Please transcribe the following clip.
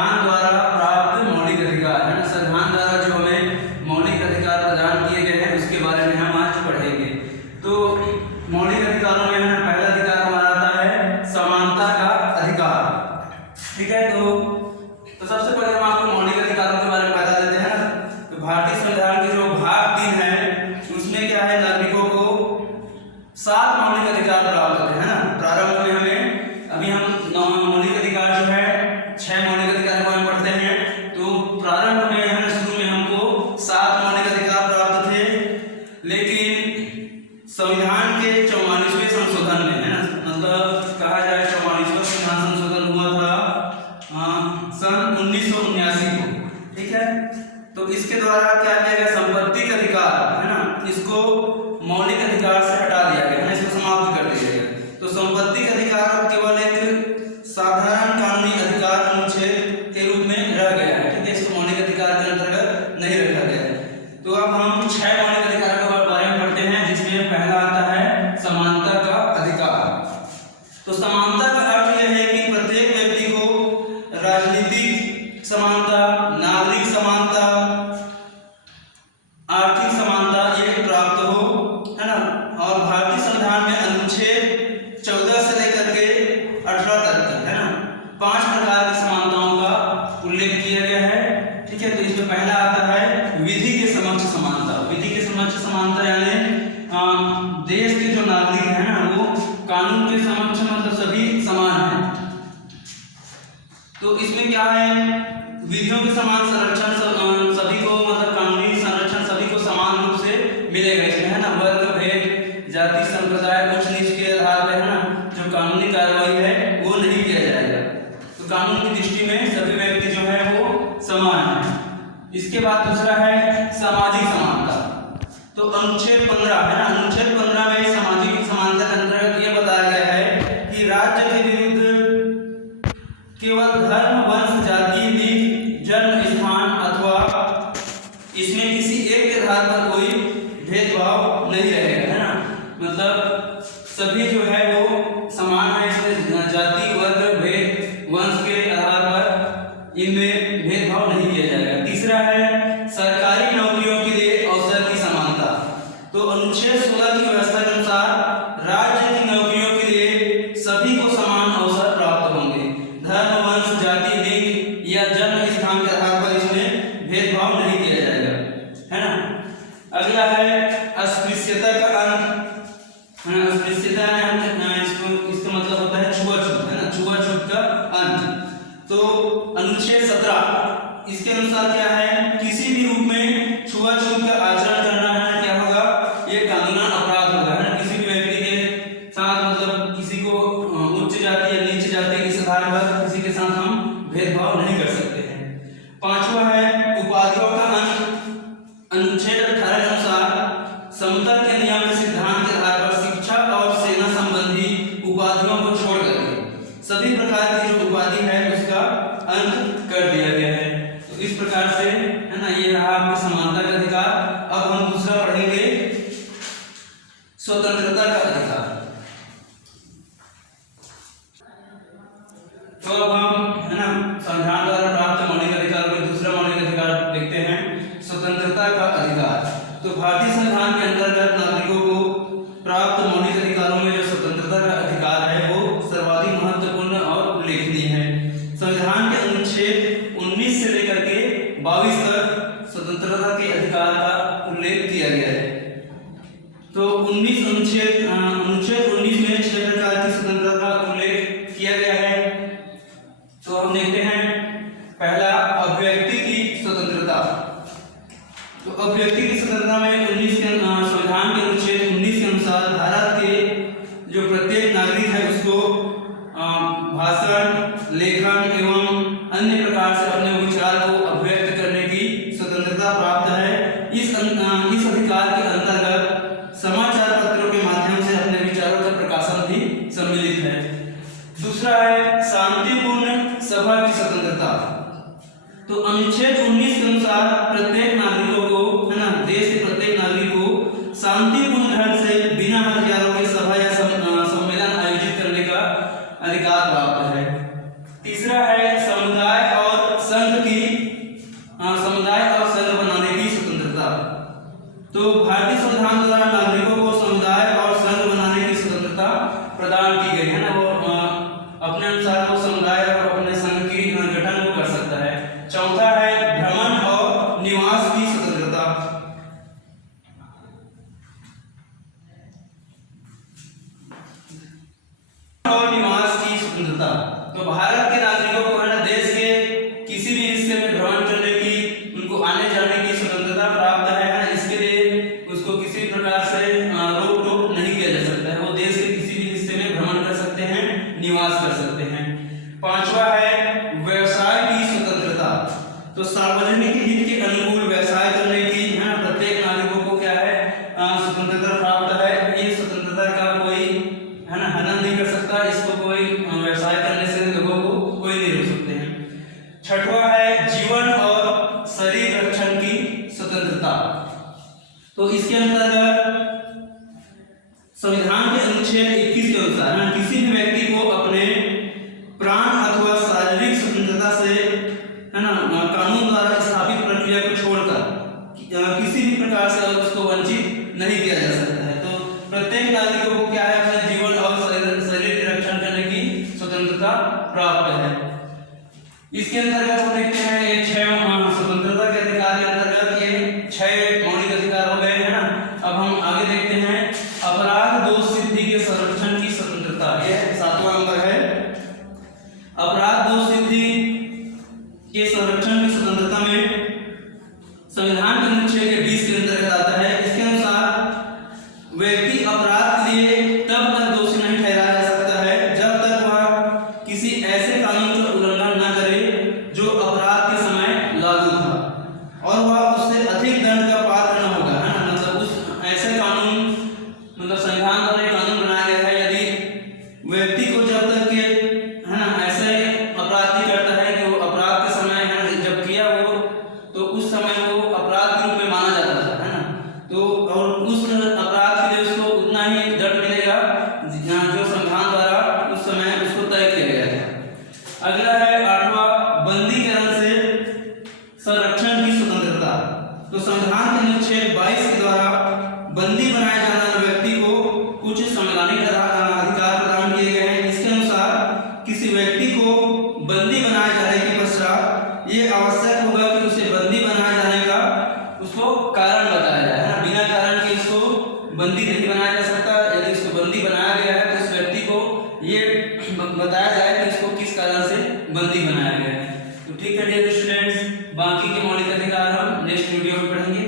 संविधान द्वारा प्राप्त मौलिक अधिकार है ना, संविधान द्वारा जो हमें मौलिक अधिकार प्रदान किए गए हैं उसके बारे में हम आज पढ़ेंगे। तो मौलिक अधिकारों में पहला अधिकार हमारा आता है समानता का अधिकार। ठीक है, तो सबसे पहले हम आपको मौलिक अधिकारों के बारे में बता देते हैं ना। तो भारतीय संविधान के जो भाग 3 है उसमें क्या है, नागरिकों को 7 मौलिक अधिकार प्राप्त होते हैं ना। प्रारंभ में हमें अभी हम मौलिक अधिकार जो है 6 मौलिक अधिकार को हम पढ़ते हैं। तो प्रारंभ में हम शुरू में हमको 7 मौलिक अधिकार प्राप्त थे, लेकिन संविधान के 44वें संशोधन में है ना, मतलब कहा जाए 44वां संविधान संशोधन हुआ था सन 1979 को। ठीक है, तो इसके द्वारा क्या किया गया, संपत्ति का अधिकार है ना, इसको मौलिक अधिकार से हटा दिया गया है, इसको समाप्त कर दिया गया। तो संपत्ति का अधिकार केवल एक साधारण कानूनी अधिकार अनुच्छेद के रूप में रह गया है। ठीक है, इसको मौलिक अधिकार के अंतर्गत नहीं रखा गया है। तो अब हम 6 मौलिक अधिकारों के बारे में पढ़ते हैं, जिसमें पहला आता है समानता का अधिकार। तो समानता का अर्थ यह है कि प्रत्येक व्यक्ति को राजनीतिक समानता, नागरिक समानता, आर्थिक समानता ये प्राप्त हो, है ना। और भारतीय संविधान में अनुच्छेद 14 से लेकर के 18 तक की है ना 5 प्रकार की समानताओं का उल्लेख किया गया है। ठीक है, तो इसमें पहला आता है विधि के समक्ष समानता। विधि के समक्ष समानता यानी देश के जो नागरिक है ना वो कानून के समक्ष मतलब सभी समान हैं। तो इसमें क्या है, विधियों के समान संरक्षण सभी को, मतलब कानूनी संरक्षण सभी को समान रूप से मिलेगा। इसमें है ना वर्ग भेद, जाति, संप्रदाय, उच्च नीच के आधार पर है ना जो कानूनी कार्रवाई है वो नहीं किया जाएगा। तो कानून की दृष्टि में सभी व्यक्ति जो है वो समान है। इसके बाद दूसरा है सामाजिक समानता। तो अनुच्छेद 15 है ना, अनुच्छेद 15 में सामाजिक समानता के अंतर्गत ये बताया गया है कि राज्य के विरुद्ध केवल धर्म, वंश, जाति, लिंग, जन्म स्थान अथवा इसमें किसी एक के आधार पर कोई भेदभाव नहीं रहेगा, है ना। मतलब सभी जो है वो समान है, इसमें जाति, वर्ग, भेद, वंश के आधार पर इनमें भेदभाव नहीं किया जाएगा। तीसरा है सरकारी नौकरियों के लिए अवसर की समानता। तो अनुच्छेद 16 की व्यवस्था के अनुसार राज्य की नौकरियों के लिए सभी को समान अवसर प्राप्त होंगे। धर्म, वंश, जाति, लिंग या जन्म स्थान के आधार पर इसमें भेदभाव नहीं किया जाएगा, है ना। अगला है अस्पृश्यता का अंत। अस्पृश्यता इसका मतलब होता है छुआछूत, है ना, छुआछूत का अंत। तो अनुच्छेद 17 इसके अनुसार क्या है, किसी भी रूप में छुआछूत का आचरण करना है क्या होगा, ये कानूनन अपराध होगा, है ना। किसी भी व्यक्ति के साथ मतलब किसी को उच्च जाति या नीच जाति के आधार पर किसी के साथ हम भेदभाव नहीं कर सकते हैं। पांचवा है उपाधियों का अंत। अनुच्छेद 18 के अनुसार समता के नियम के सिद्धांत के आधार पर शिक्षा और सेना संबंधी उपाधियों को छोड़कर सभी प्रकार की जो उपाधि है उसका अंत कर दिया गया है। तो इस प्रकार से है ना ये रहा आपका समानता का अधिकार। अब हम दूसरा पढ़ेंगे स्वतंत्रता का अधिकार। तो अब हम है ना संविधान द्वारा प्राप्त मौलिक अधिकारों में दूसरा मौलिक अधिकार देखते हैं, स्वतंत्रता का अधिकार। तो भारतीय संविधान के अंतर्गत नागरिकों को प्राप्त मौलिक अधिकारों में जो स्वतंत्रता का अधिकार है वो सर्वाधिक महत्वपूर्ण और उल्लेखनीय है। संविधान के अनुच्छेद 19 से लेकर के 22 तक स्वतंत्रता के अधिकार का उल्लेख किया गया है। तो अनुच्छेद 19 में 6 प्रकार की स्वतंत्रता का उल्लेख किया गया है। तो हम देखते हैं पहला अभिव्यक्ति की स्वतंत्रता। तो अभिव्यक्ति की स्वतंत्रता में संविधान के अनुच्छेद 19 के अनुसार भारत के जो प्रत्येक नागरिक है उसको भाषण, लेखन एवं अन्य प्रकार से अपने विचार को अभिव्यक्त करने की स्वतंत्रता प्राप्त है। इस अधिकार के अंतर्गत समाचार पत्रों के माध्यम से अपने विचारों का प्रकाशन भी सम्मिलित है। दूसरा है शांतिपूर्ण सभा की स्वतंत्रता। तो अनुच्छेद 19 के अनुसार प्रत्येक नागरिकों को है ना देश के प्रत्येक नागरिक को शांतिपूर्ण ढंग से बिना हथियारों के सभा या सम्मेलन आयोजित करने का अधिकार प्राप्त है। तीसरा है समुदाय और चौथा है भ्रमण और निवास की स्वतंत्रता। और निवास की स्वतंत्रता, तो भारत के नागरिकों को है ना देश के किसी भी हिस्से में भ्रमण करने की, उनको आने जाने की स्वतंत्रता प्राप्त है ना। इसके लिए उसको किसी प्रकार से रोक टोक नहीं किया जा सकता है, वो देश के किसी भी हिस्से में भ्रमण कर सकते हैं, निवास कर सकते हैं। पांचवा है व्यवसाय की स्वतंत्रता, तो सार्वजनिक हित के अनुकूल व्यवसाय करने की है ना प्रत्येक नागरिकों को क्या है स्वतंत्रता प्राप्त है। ये स्वतंत्रता का कोई है ना हनन नहीं कर सकता, इसको कोई व्यवसाय करने से लोगों को कोई नहीं रोक सकते हैं। छठवां है जीवन और शरीर रक्षण की स्वतंत्रता, तो इसके अंतर्गत संविधान के अनुच्छेद 21 के अनुसार ना किसी भी व्यक्ति को अपने प्राण अथवा शारीरिक स्वतंत्रता से है ना कानून द्वारा स्थापित प्रक्रिया को छोड़कर किसी भी प्रकार से उसको वंचित नहीं किया जा सकता है। तो प्रत्येक नागरिकों को क्या है अपने जीवन और शरीर के रक्षण करने की स्वतंत्रता प्राप्त है। इसके अंतर्गत हम देखते हैं ये 6 स्वतंत्रता के अधिकार के अंतर्गत ये 6 मौलिक अधिकार हो गए है ना। अब हम आगे देखते हैं अपराध दोष सिद्धि के संरक्षण की स्वतंत्रता, यह 7वां नंबर है। अपराध दोष सिद्धि के संरक्षण की स्वतंत्रता में संविधान के अनुच्छेद 20 के अंतर्गत आता है। इसके अनुसार व्यक्ति अपराध के लिए तब तक दोषी नहीं ठहराया जा सकता है जब तक वह किसी ऐसे कानून का उल्लंघन न करे जो अपराध के समय लागू था और वह उससे अधिक दंड का पात्र न होगा, है ना। मतलब उस ऐसे कानून मतलब संविधान द्वारा कानून बनाया गया है, यदि व्यक्ति को जब तक के है ना ऐसे अपराध नहीं करता है कि वो अपराध के समय है ना जब किया वो तो उस समय वो अपराध के रूप में माना जाता था, है ना। तो और उस अपराध के लिए उसको उतना ही दंड मिलेगा जो संविधान द्वारा उस समय उसको तय किया गया था। अगला है 8वां बंदीकरण से संरक्षण की स्वतंत्रता, तो संविधान के अनुच्छेद 22 के द्वारा बंदी बनाए जाने वाले व्यक्ति को कुछ संवैधानिक अधिकार प्रदान किए गए हैं। इसके अनुसार किसी व्यक्ति को बंदी बनाए जाने के पश्चात ये आवश्यक होगा कि उसे बंदी बनाए जाने का उसको कारण बताया जाए, है ना। बिना कारण के इसको बंदी नहीं बनाया जा सकता। यदि इसको बंदी बनाया गया है तो उस व्यक्ति को ये बताया जाए कि इसको किस कारण से बंदी बनाया गया है। तो ठीक है डियर स्टूडेंट्स, बाकी के मौलिक अधिकार हम नेक्स्ट वीडियो में पढ़ेंगे।